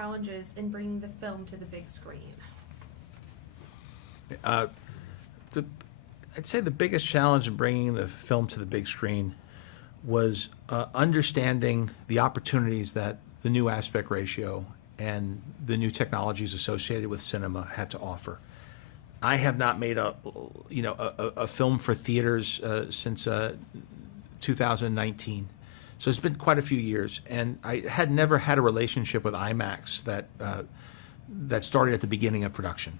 challenges in bringing the film to the big screen? I'd say the biggest challenge in bringing the film to the big screen was understanding the opportunities that the new aspect ratio and the new technologies associated with cinema had to offer. I have not made a film for theaters since 2019, so it's been quite a few years, and I had never had a relationship with IMAX that started at the beginning of production,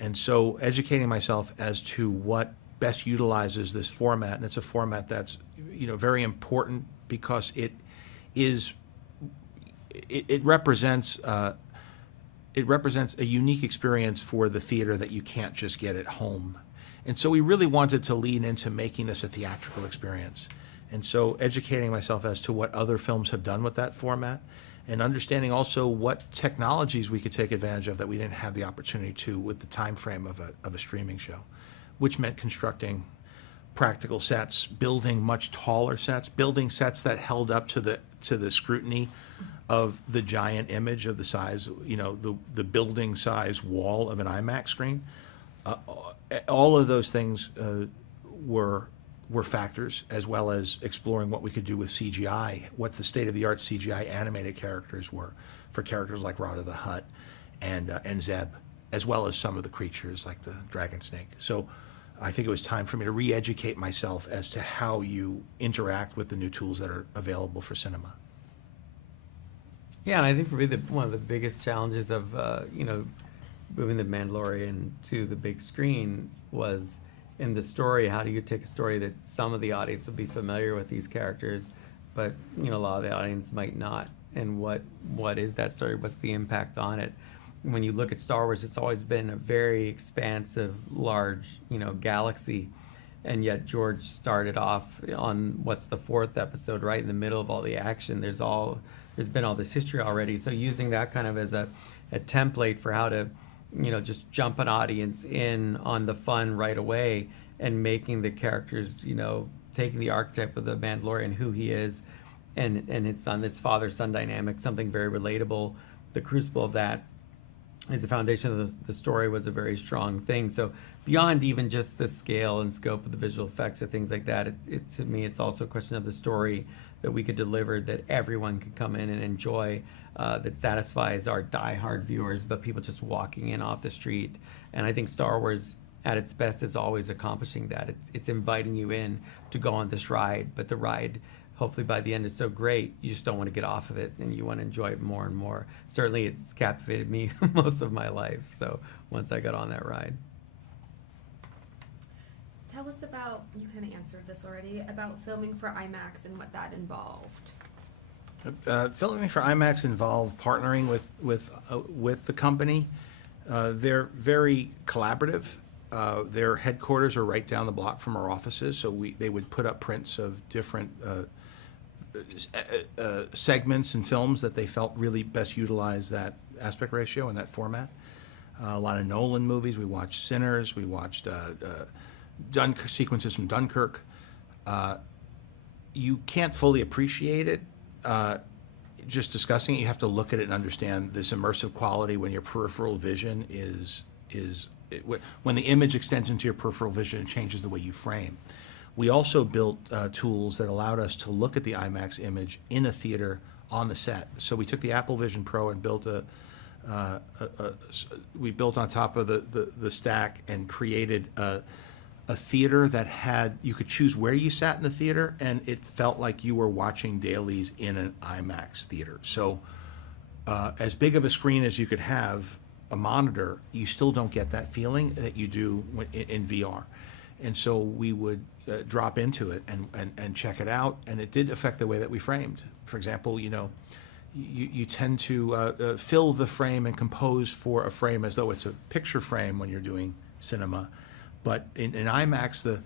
and so educating myself as to what best utilizes this format, and it's a format that's very important because it represents a unique experience for the theater that you can't just get at home. And so we really wanted to lean into making this a theatrical experience. And so educating myself as to what other films have done with that format, and understanding also what technologies we could take advantage of that we didn't have the opportunity to with the time frame of a streaming show, which meant constructing practical sets, building much taller sets, building sets that held up to the scrutiny of the giant image of the size, the building size wall of an IMAX screen. All of those things were factors, as well as exploring what we could do with CGI, what the state-of-the-art CGI animated characters were for characters like Rada the Hutt and Zeb, as well as some of the creatures like the dragon snake. So I think it was time for me to re-educate myself as to how you interact with the new tools that are available for cinema. Yeah, and I think for me, one of the biggest challenges of moving the Mandalorian to the big screen was in the story. How do you take a story that some of the audience would be familiar with these characters, but a lot of the audience might not? And what is that story? What's the impact on it? When you look at Star Wars, it's always been a very expansive, large, galaxy, and yet George started off on what's the 4th episode, right in the middle of all the action. There's been all this history already. So using that kind of as a template for how to, just jump an audience in on the fun right away, and making the characters, taking the archetype of the Mandalorian, who he is, and his son, this father-son dynamic, something very relatable. The crucible of that is the foundation of the story was a very strong thing. So beyond even just the scale and scope of the visual effects or things like that, to me, it's also a question of the story that we could deliver that everyone could come in and enjoy, that satisfies our diehard viewers, but people just walking in off the street. And I think Star Wars at its best is always accomplishing that. It's inviting you in to go on this ride, but the ride, hopefully by the end, is so great you just don't want to get off of it, and you want to enjoy it more and more. Certainly it's captivated me most of my life, so once I got on that ride. Tell us about, you kind of answered this already, about filming for IMAX and what that involved. Filming for IMAX involved partnering with the company. They're very collaborative. Their headquarters are right down the block from our offices, so they would put up prints of different segments and films that they felt really best utilized that aspect ratio and that format. A lot of Nolan movies. We watched Sinners. We watched sequences from Dunkirk. You can't fully appreciate it just discussing it. You have to look at it and understand this immersive quality when your peripheral vision when the image extends into your peripheral vision and changes the way you frame. We also built tools that allowed us to look at the IMAX image in a theater on the set. So we took the Apple Vision Pro and built we built on top of the stack and created a theater that you could choose where you sat in the theater, and it felt like you were watching dailies in an IMAX theater. So as big of a screen as you could have, a monitor, you still don't get that feeling that you do in VR. And so we would drop into it and check it out, and it did affect the way that we framed. For example, you tend to fill the frame and compose for a frame as though it's a picture frame when you're doing cinema. But in IMAX, the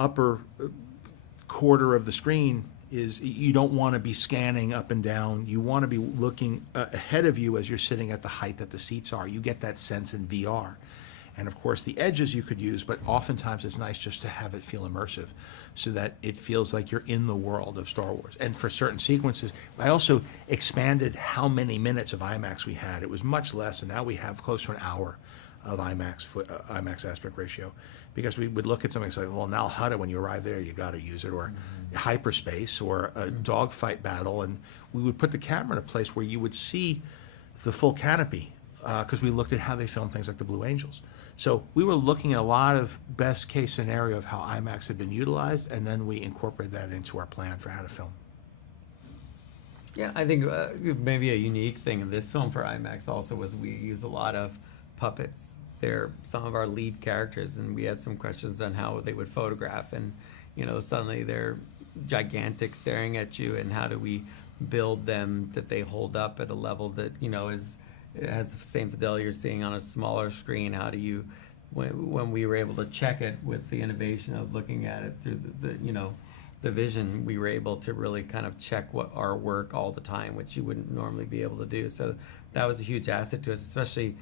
upper quarter of the screen is, you don't want to be scanning up and down. You want to be looking ahead of you as you're sitting at the height that the seats are. You get that sense in VR. And of course, the edges you could use, but oftentimes it's nice just to have it feel immersive so that it feels like you're in the world of Star Wars. And for certain sequences, I also expanded how many minutes of IMAX we had. It was much less, and now we have close to an hour of IMAX aspect ratio, because we would look at something and say, well, Nal Hutta, when you arrive there, you got to use it, or hyperspace, or a dogfight battle, and we would put the camera in a place where you would see the full canopy, because we looked at how they filmed things like the Blue Angels. So we were looking at a lot of best case scenario of how IMAX had been utilized, and then we incorporated that into our plan for how to film. Yeah, I think maybe a unique thing in this film for IMAX also was we use a lot of puppets. They're some of our lead characters, and we had some questions on how they would photograph, and suddenly they're gigantic staring at you, and how do we build them that they hold up at a level that it has the same fidelity you're seeing on a smaller screen. How do you, when we were able to check it with the innovation of looking at it through the vision, we were able to really kind of check what our work all the time, which you wouldn't normally be able to do. So that was a huge asset to it, especially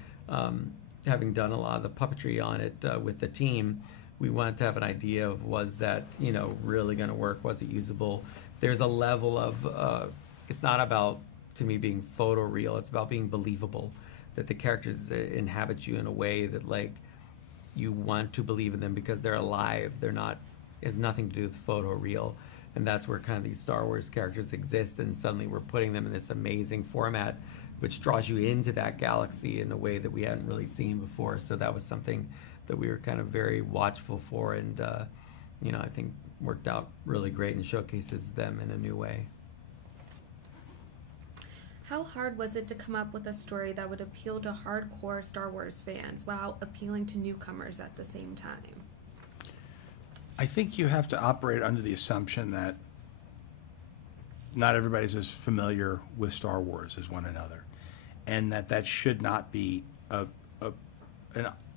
having done a lot of the puppetry on it with the team. We wanted to have an idea of, was that really going to work? Was it usable? There's a level of it's not about, to me, being photoreal. It's about being believable, that the characters inhabit you in a way that you want to believe in them because they're alive. They're not, it has nothing to do with photoreal. And that's where kind of these Star Wars characters exist, and suddenly we're putting them in this amazing format which draws you into that galaxy in a way that we hadn't really seen before. So that was something that we were kind of very watchful for, and I think worked out really great and showcases them in a new way. How hard was it to come up with a story that would appeal to hardcore Star Wars fans while appealing to newcomers at the same time? I think you have to operate under the assumption that not everybody's as familiar with Star Wars as one another, and that should not be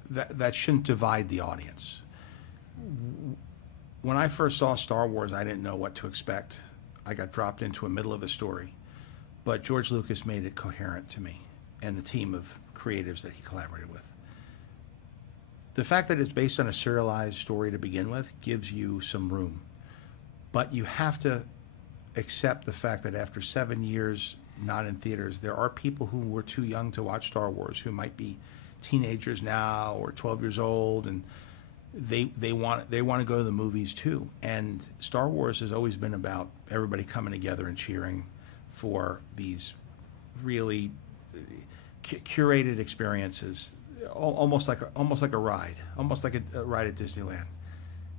that shouldn't divide the audience. When I first saw Star Wars, I didn't know what to expect. I got dropped into the middle of a story, but George Lucas made it coherent to me, and the team of creatives that he collaborated with. The fact that it's based on a serialized story to begin with gives you some room, but you have to accept the fact that after 7 years not in theaters, there are people who were too young to watch Star Wars, who might be teenagers now or 12 years old, and they want to go to the movies too. And Star Wars has always been about everybody coming together and cheering for these really curated experiences, almost like a ride, almost like a ride at Disneyland.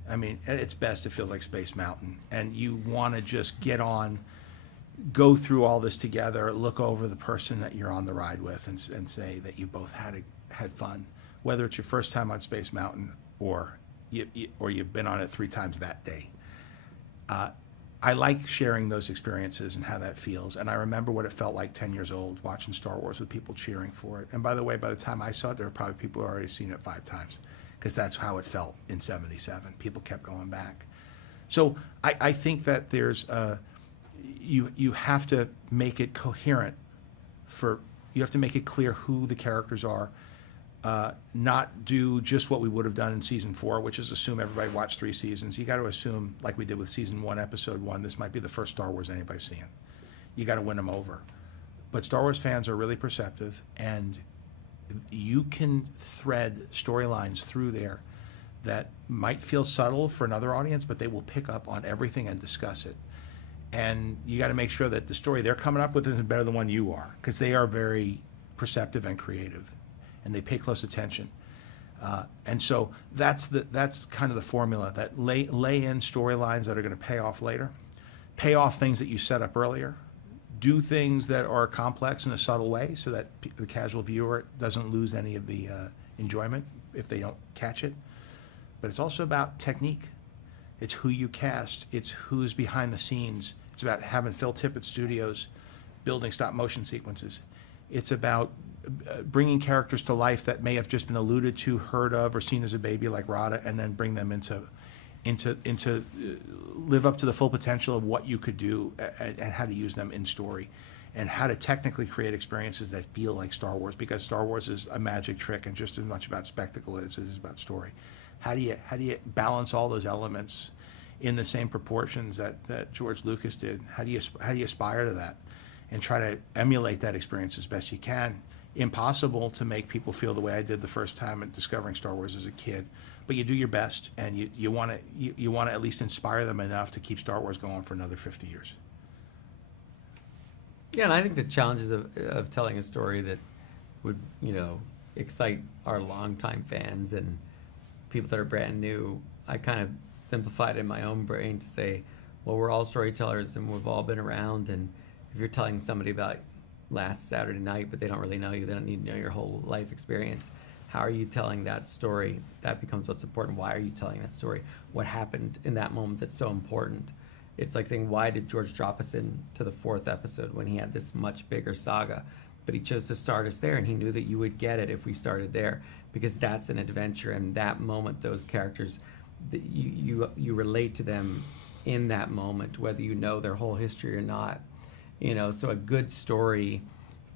I mean, at its best, it feels like Space Mountain, and you want to just get on, go through all this together, look over the person that you're on the ride with, and say that you both had fun, whether it's your first time on Space Mountain or you've been on it 3 times that day. I like sharing those experiences and how that feels, and I remember what it felt like 10 years old watching Star Wars with people cheering for it. And by the way, by the time I saw it, there were probably people who had already seen it 5 times, because that's how it felt in '77. People kept going back. So I think that there's you have to make it coherent. You have to make it clear who the characters are. Not do just what we would have done in season 4, which is assume everybody watched 3 seasons. You got to assume, like we did with season 1, episode 1, this might be the first Star Wars anybody's seeing. You got to win them over. But Star Wars fans are really perceptive, and you can thread storylines through there that might feel subtle for another audience, but they will pick up on everything and discuss it. And you got to make sure that the story they're coming up with isn't better than one you are, because they are very perceptive and creative, and they pay close attention. And so that's kind of the formula, that lay in storylines that are going to pay off later, pay off things that you set up earlier, do things that are complex in a subtle way so that the casual viewer doesn't lose any of the enjoyment if they don't catch it. But it's also about technique. It's who you cast. It's who's behind the scenes. It's about having Phil Tippett Studios building stop motion sequences. It's about bringing characters to life that may have just been alluded to, heard of, or seen as a baby like Rada, and then bring them into live up to the full potential of what you could do and how to use them in story. and how to technically create experiences that feel like Star Wars, because Star Wars is a magic trick and just as much about spectacle as it is about story. How do you balance all those elements in the same proportions that George Lucas did? How do you aspire to that and try to emulate that experience as best you can? Impossible to make people feel the way I did the first time at discovering Star Wars as a kid, but you do your best, and you want to at least inspire them enough to keep Star Wars going for another 50 years. Yeah, and I think the challenges of telling a story that would, excite our longtime fans and people that are brand new, I kind of simplified in my own brain to say, well, we're all storytellers and we've all been around, and if you're telling somebody about last Saturday night, but they don't really know you, they don't need to know your whole life experience, how are you telling that story? That becomes what's important. Why are you telling that story? What happened in that moment that's so important? It's like saying, why did George drop us into the 4th episode when he had this much bigger saga? But he chose to start us there, and he knew that you would get it if we started there, because that's an adventure, and that moment, those characters, you relate to them in that moment, whether you know their whole history or not. So a good story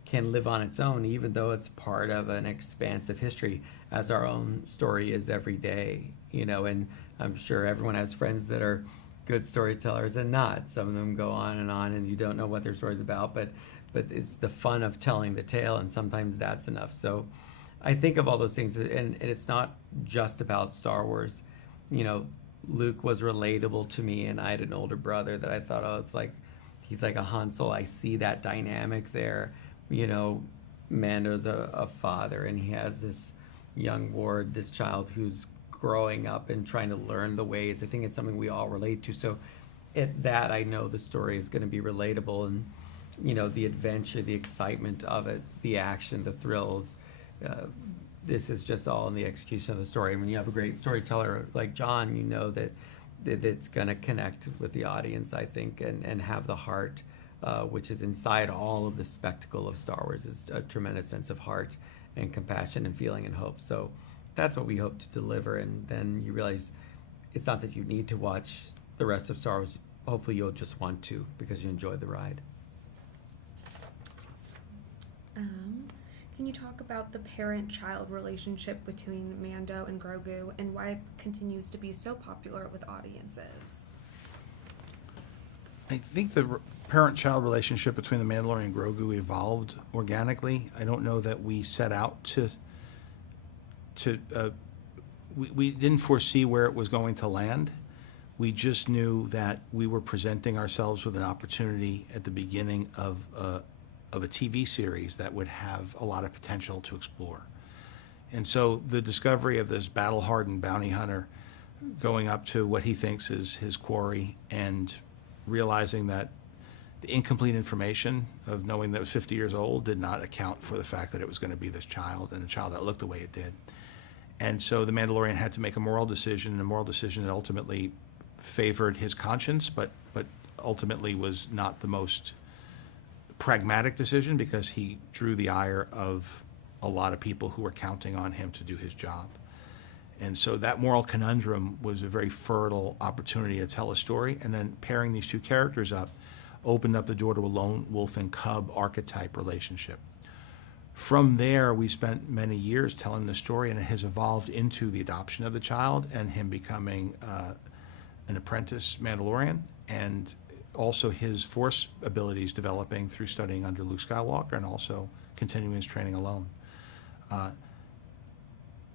can live on its own, even though it's part of an expansive history, as our own story is every day. And I'm sure everyone has friends that are good storytellers and not. Some of them go on, and you don't know what their story's about, but it's the fun of telling the tale, and sometimes that's enough. So I think of all those things, and it's not just about Star Wars. Luke was relatable to me, and I had an older brother that I thought, it's like, he's like a Han Solo. I see that dynamic there. Mando's a father, and he has this young ward, this child who's growing up and trying to learn the ways. I think it's something we all relate to. So at that, I know the story is going to be relatable, and the adventure, the excitement of it, the action, the thrills. This is just all in the execution of the story. And when you have a great storyteller like Jon, you know that it's going to connect with the audience, I think, and have the heart, which is inside all of the spectacle of Star Wars, is a tremendous sense of heart and compassion and feeling and hope. So that's what we hope to deliver. And then you realize it's not that you need to watch the rest of Star Wars. Hopefully you'll just want to, because you enjoy the ride. Can you talk about the parent-child relationship between Mando and Grogu, and why it continues to be so popular with audiences? I think the parent-child relationship between the Mandalorian and Grogu evolved organically. I don't know that we set out to we didn't foresee where it was going to land. We just knew that we were presenting ourselves with an opportunity at the beginning of a TV series that would have a lot of potential to explore. And so the discovery of this battle-hardened bounty hunter going up to what he thinks is his quarry, and realizing that the incomplete information of knowing that it was 50 years old did not account for the fact that it was going to be this child, and a child that looked the way it did. And so the Mandalorian had to make a moral decision, and a moral decision that ultimately favored his conscience, but ultimately was not the most pragmatic decision, because he drew the ire of a lot of people who were counting on him to do his job. And so that moral conundrum was a very fertile opportunity to tell a story, and then pairing these two characters up opened up the door to a lone wolf and cub archetype relationship. From there, we spent many years telling the story, and it has evolved into the adoption of the child and him becoming an apprentice Mandalorian, and also his Force abilities developing through studying under Luke Skywalker, and also continuing his training alone.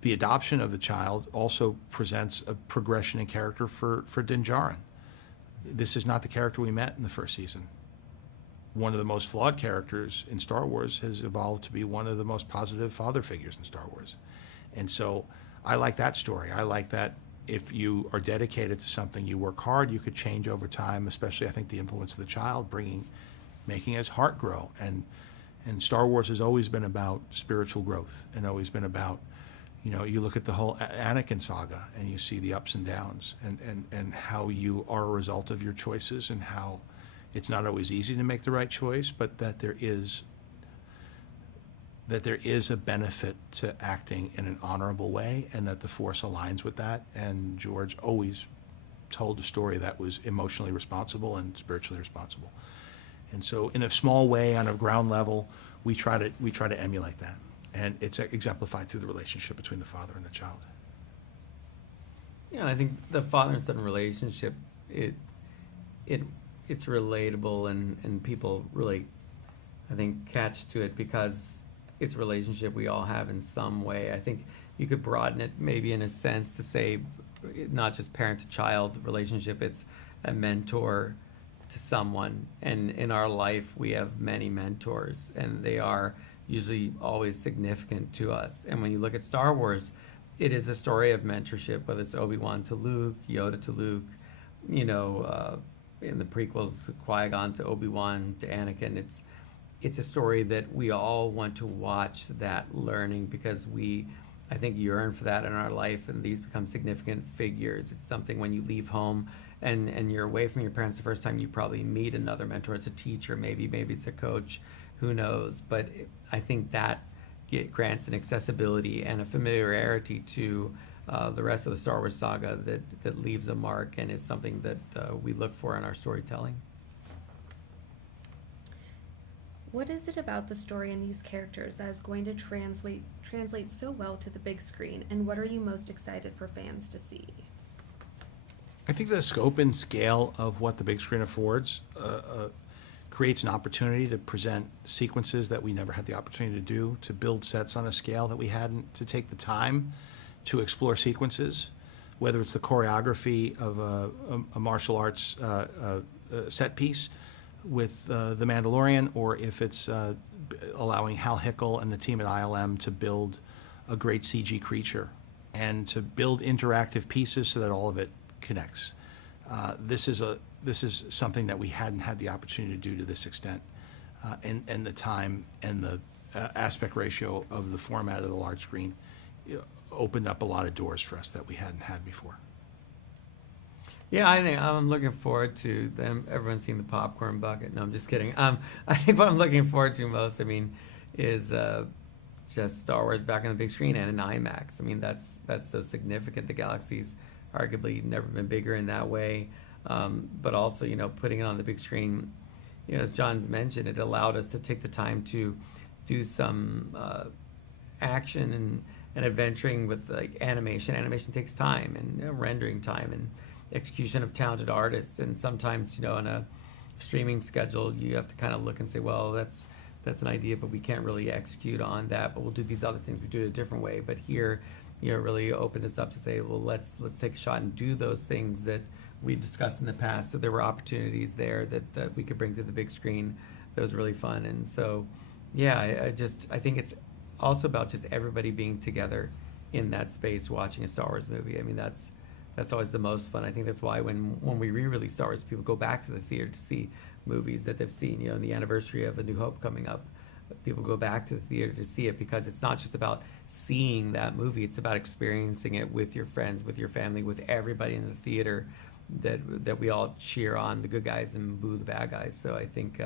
The adoption of the child also presents a progression in character for Din Djarin. This is not the character we met in the first season. One of the most flawed characters in Star Wars has evolved to be one of the most positive father figures in Star Wars. And so I like that story. I like that if you are dedicated to something, you work hard, you could change over time, especially I think the influence of the child, making his heart grow. And Star Wars has always been about spiritual growth, and always been about, you look at the whole Anakin saga and you see the ups and downs, and how you are a result of your choices, and how it's not always easy to make the right choice, but that there is a benefit to acting in an honorable way, and that the Force aligns with that. And George always told a story that was emotionally responsible and spiritually responsible. And so in a small way, on a ground level, we try to emulate that. And it's exemplified through the relationship between the father and the child. Yeah, I think the father and son relationship, it's relatable, and people really, I think, catch to it because it's a relationship we all have in some way. I think you could broaden it maybe in a sense to say not just parent to child relationship, it's a mentor to someone. And in our life, we have many mentors, and they are usually always significant to us. And when you look at Star Wars, it is a story of mentorship, whether it's Obi-Wan to Luke, Yoda to Luke, in the prequels, Qui-Gon to Obi-Wan to Anakin. It's a story that we all want to watch that learning because we, I think, yearn for that in our life, and these become significant figures. It's something when you leave home and you're away from your parents the first time, you probably meet another mentor. It's a teacher, maybe it's a coach, who knows? But I think that grants an accessibility and a familiarity to the rest of the Star Wars saga that leaves a mark and is something that we look for in our storytelling. What is it about the story and these characters that is going to translate so well to the big screen, and what are you most excited for fans to see? I think the scope and scale of what the big screen affords creates an opportunity to present sequences that we never had the opportunity to do, to build sets on a scale that we hadn't, to take the time to explore sequences, whether it's the choreography of a martial arts set piece with The Mandalorian, or if it's allowing Hal Hickel and the team at ILM to build a great CG creature and to build interactive pieces so that all of it connects. This is something that we hadn't had the opportunity to do to this extent, and the time and the aspect ratio of the format of the large screen opened up a lot of doors for us that we hadn't had before. Yeah, I think I'm looking forward to them. Everyone's seen the popcorn bucket. No, I'm just kidding. I think what I'm looking forward to most, is just Star Wars back on the big screen and in IMAX. That's so significant. The galaxy's arguably never been bigger in that way. But also, putting it on the big screen, as John's mentioned, it allowed us to take the time to do some action and adventuring with animation. Animation takes time and rendering time and execution of talented artists. And sometimes, on a streaming schedule, you have to kind of look and say, well, that's an idea, but we can't really execute on that. But we'll do these other things. We do it a different way. But here, really opened us up to say, well, let's take a shot and do those things that we discussed in the past. So there were opportunities there that we could bring to the big screen. That was really fun. And so, yeah, I think it's also about just everybody being together in that space watching a Star Wars movie. That's always the most fun. I think that's why when we re-release Star Wars, people go back to the theater to see movies that they've seen. In the anniversary of A New Hope coming up, people go back to the theater to see it because it's not just about seeing that movie. It's about experiencing it with your friends, with your family, with everybody in the theater, that we all cheer on the good guys and boo the bad guys. So I think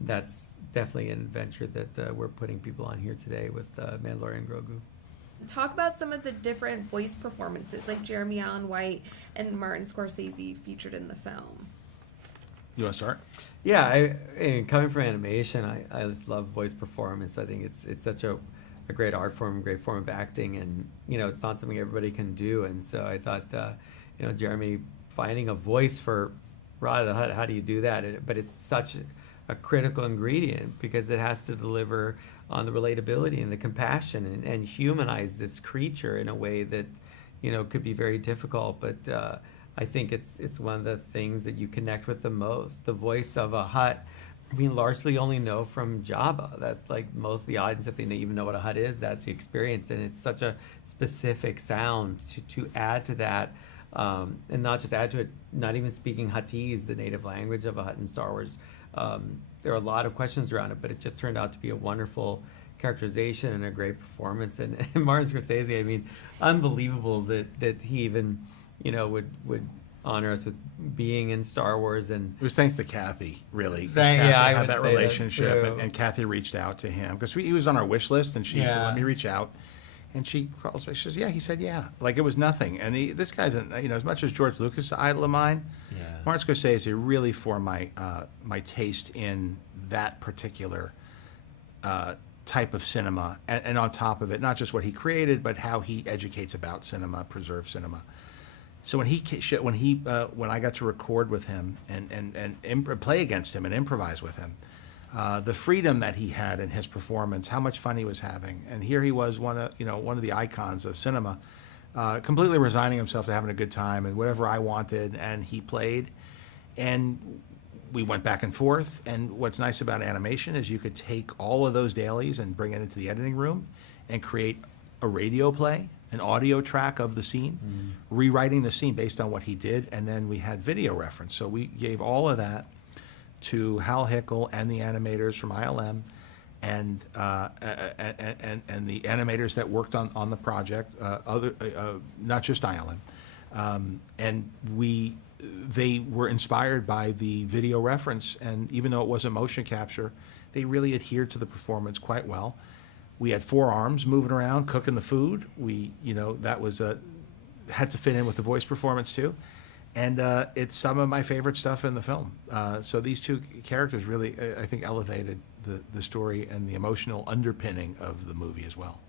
that's definitely an adventure that we're putting people on here today with Mandalorian and Grogu. Talk about some of the different voice performances, like Jeremy Allen White and Martin Scorsese featured in the film. You want to start? Yeah, coming from animation, I just love voice performance. I think it's such a great art form, great form of acting, and it's not something everybody can do. And so I thought, Jeremy finding a voice for Rada the Hutt, how do you do that? But it's such a critical ingredient because it has to deliver on the relatability and the compassion and humanize this creature in a way that could be very difficult. But I think it's one of the things that you connect with the most. The voice of a Hutt, we largely only know from Jabba. That most of the audience, if they even know what a Hutt is, that's the experience, and it's such a specific sound to add to that, and not just add to it. Not even speaking Huttese, the native language of a Hutt in Star Wars. There are a lot of questions around it, but it just turned out to be a wonderful characterization and a great performance. And Martin Scorsese, unbelievable that he even would honor us with being in Star Wars. And it was thanks to Kathy, really. Kathy had that relationship, and Kathy reached out to him because he was on our wish list, and she said, "Let me reach out." And she calls me, she says, yeah, he said, yeah. Like it was nothing. And this guy's, as much as George Lucas is an idol of mine, Martin Scorsese really for my my taste in that particular type of cinema. And on top of it, not just what he created, but how he educates about cinema, preserves cinema. So when I got to record with him and play against him and improvise with him, the freedom that he had in his performance, how much fun he was having, and here he was one of the icons of cinema, completely resigning himself to having a good time and whatever I wanted, and he played, and we went back and forth. And what's nice about animation is you could take all of those dailies and bring it into the editing room and create a radio play, an audio track of the scene, rewriting the scene based on what he did, and then we had video reference. So we gave all of that to Hal Hickel and the animators from ILM, and the animators that worked on the project, not just ILM, and they were inspired by the video reference, and even though it wasn't motion capture, they really adhered to the performance quite well. We had 4 arms moving around, cooking the food. That was had to fit in with the voice performance too. And it's some of my favorite stuff in the film. So these 2 characters really, I think, elevated the story and the emotional underpinning of the movie as well.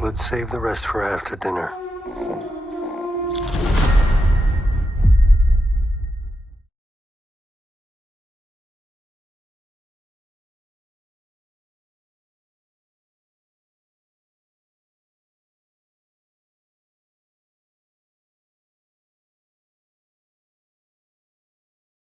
Let's save the rest for after dinner.